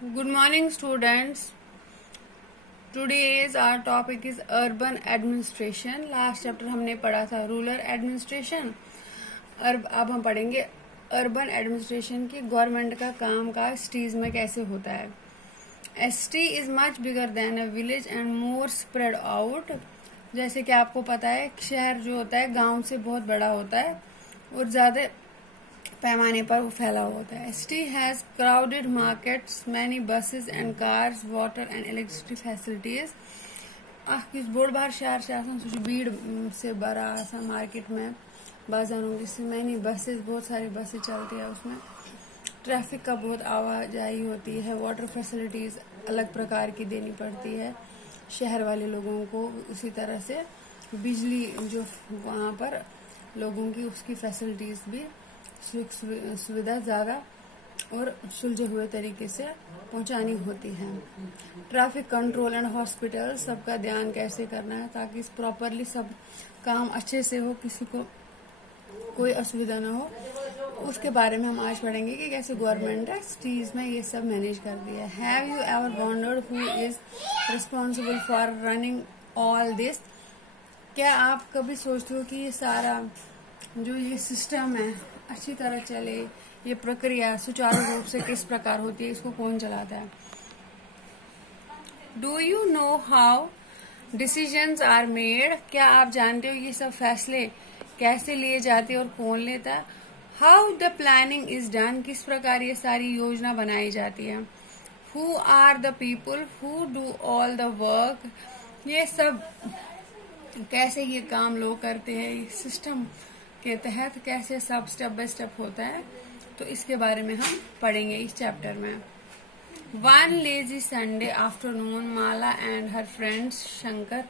Good morning, students. Today's our topic is urban administration. Last chapter हमने पढ़ा था rural administration. अब हम पढ़ेंगे अर्बन एडमिनिस्ट्रेशन की गवर्नमेंट का काम काज सिटीज में कैसे होता है। A city is much bigger than a village and more spread out. जैसे कि आपको पता है शहर जो होता है गांव से बहुत बड़ा होता है और ज्यादा पैमाने पर वो फैला हुआ होता है। City has crowded markets, many buses and cars, water and electricity facilities. किस बोर्ड बाहर शहर से आसान सोच भीड़ से बड़ा आसान मार्केट में बाजारों जिससे मैनी बसेस बहुत सारी बसें चलती है, उसमें ट्रैफिक का बहुत आवाजाही होती है। वाटर फैसिलिटीज अलग प्रकार की देनी पड़ती है शहर वाले लोगों को। उसी तरह से बिजली जो वहाँ पर लोगों की उसकी फैसिलिटीज भी सुविधा ज्यादा और सुलझे हुए तरीके से पहुंचानी होती है। ट्रैफिक कंट्रोल एंड हॉस्पिटल, सबका ध्यान कैसे करना है ताकि प्रॉपरली सब काम अच्छे से हो, किसी को कोई असुविधा ना हो, उसके बारे में हम आज पढ़ेंगे कि कैसे गवर्नमेंट है सिटीज में ये सब मैनेज कर दिया है। Have you ever wondered who is responsible for running all this? क्या आप कभी सोचते हो कि ये सारा जो ये सिस्टम है अच्छी तरह चले, ये प्रक्रिया सुचारू रूप से किस प्रकार होती है, इसको कौन चलाता है? Do you know how decisions are made? क्या आप जानते हो ये सब फैसले कैसे लिए जाते हैं और कौन लेता है? How the planning is done? किस प्रकार ये सारी योजना बनाई जाती है? Who are the people who do all the work? ये सब कैसे ये काम लोग करते हैं, सिस्टम के तहत कैसे सब स्टेप बाय स्टेप होता है, तो इसके बारे में हम पढ़ेंगे इस चैप्टर में। One lazy Sunday afternoon, Mala and her friends Shankar,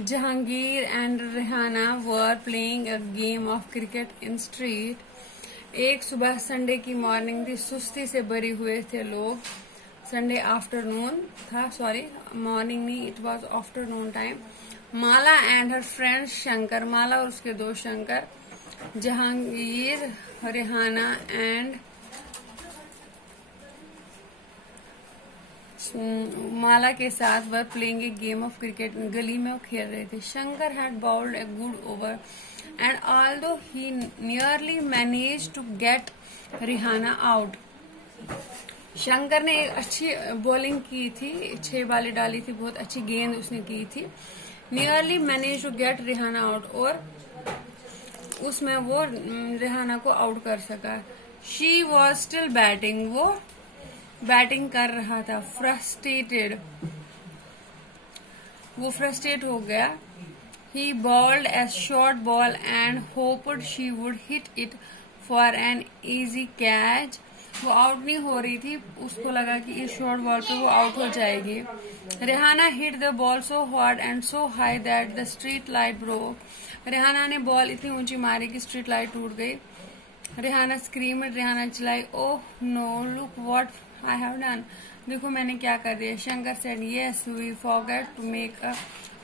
Jahangir and Rehana were playing a game of cricket in street. एक सुबह संडे की मॉर्निंग थी, सुस्ती से भरे हुए थे लोग। संडे आफ्टरनून था, सॉरी मॉर्निंग नहीं, it was afternoon time. Mala and her friend Shankar, Mala और उसके दोस्त शंकर, जहांगीर, रेहाना एंड माला के साथ वह playing a game of cricket, गली में वो खेल रहे थे। Shankar had bowled a good over and although he nearly manage to get Rehana out. Shankar ने एक अच्छी बॉलिंग की थी, 6 बालें डाली थी, बहुत अच्छी गेंद उसने की थी। Nearly manage to get Rehana out, और उसमें वो रेहाना को आउट कर सका। शी वॉज स्टिल बैटिंग, वो बैटिंग कर रहा था। फ्रस्ट्रेटेड, वो फ्रस्ट्रेट हो गया। He bowled a short ball and hoped she would hit it for an easy catch. वो आउट नहीं हो रही थी, उसको लगा कि इस शॉर्ट बॉल पे वो आउट हो जाएगी। Rehana hit the ball so hard and so high that the street light broke. Rehana ने बॉल इतनी ऊंची मारी कि स्ट्रीट लाइट टूट गई। रेहाना स्क्रीम्ड, रेहाना चिल्लाई, oh no, look what I have done, देखो मैंने क्या कर दिया। Shankar said, yes we forget to make a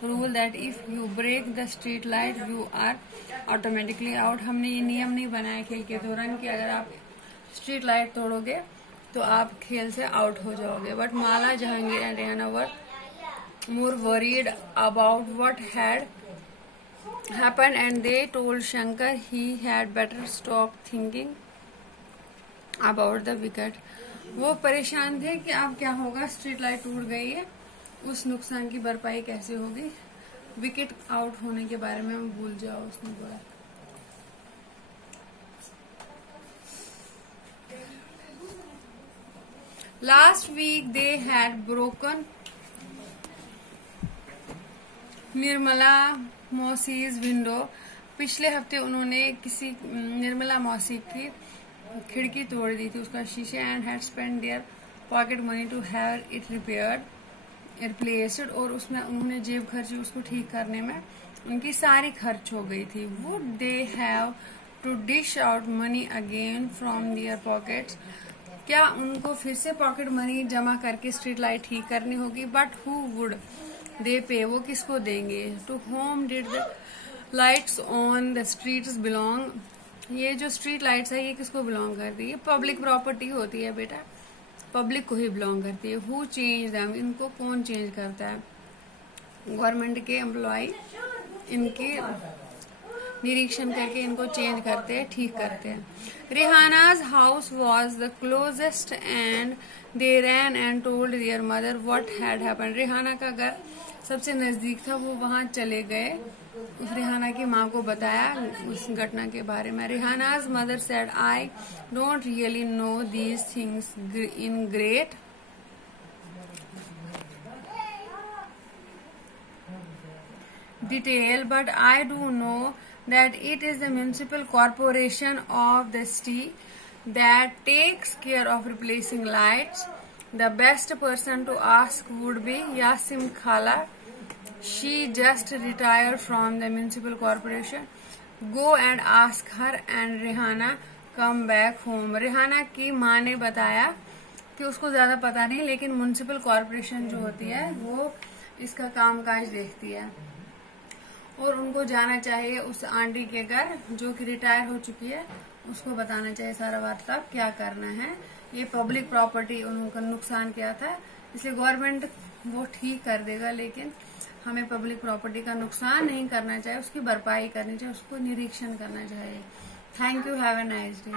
rule that if you break the street light you are automatically out. हमने ये नियम नहीं बनाया खेल के दौरान कि अगर आप स्ट्रीट लाइट तोड़ोगे तो आप खेल से आउट हो जाओगे। But Mala, Jahangir and Rehana were more worried about what had happened and they told Shankar he had better stop thinking about the wicket. वो परेशान थे कि अब क्या होगा, स्ट्रीट लाइट टूट गई है, उस नुकसान की भरपाई कैसे होगी, विकेट आउट होने के बारे में हम भूल जाओ, उसने बोला। Last week they had broken Nirmala मौसीज विंडो। पिछले हफ्ते उन्होंने किसी निर्मला मौसी की खिड़की तोड़ दी थी, उसका शीशे, and had spend their pocket money to have it replaced, और उसमें उन्होंने जेब खर्ची उसको ठीक करने में उनकी सारी खर्च हो गई थी। Would they have to dish out money again from their pockets? क्या उनको फिर से पॉकेट मनी जमा करके स्ट्रीट लाइट ठीक करनी होगी? बट हु वुड दे पे? वो किसको देंगे? To whom did the lights on the streets belong? ये जो स्ट्रीट लाइट्स है ये किसको बिलोंग करती है? पब्लिक प्रॉपर्टी होती है बेटा, पब्लिक को ही बिलोंग करती है। हु चेंज देम, इनको कौन चेंज करता है? गवर्नमेंट के एम्प्लॉय इनके निरीक्षण करके इनको चेंज करते हैं, ठीक करते हैं। Rehana's house was the closest and they ran and told their mother what had happened. Rehana का घर सबसे नजदीक था, वो वहां चले गए, उस रिहाना की माँ को बताया उस घटना के बारे में। Rehana's mother said I don't really know these things in great detail, but I do know that it is the municipal corporation of the city that takes care of replacing lights. The best person to ask would be Yasim Khala. She just retired from the municipal corporation. Go and ask her and Rihana come back home. Rihana की माँ ने बताया कि उसको ज्यादा पता नहीं, लेकिन म्युनिसिपल कॉर्पोरेशन जो होती है वो इसका कामकाज देखती है और उनको जाना चाहिए उस आंटी के घर जो कि रिटायर हो चुकी है, उसको बताना चाहिए सारा वार्तालाप क्या करना है। ये पब्लिक प्रॉपर्टी उनका नुकसान किया था, इसलिए गवर्नमेंट वो ठीक कर देगा, लेकिन हमें पब्लिक प्रॉपर्टी का नुकसान नहीं करना चाहिए, उसकी भरपाई करनी चाहिए, उसको निरीक्षण करना चाहिए। Thank you, have a nice day.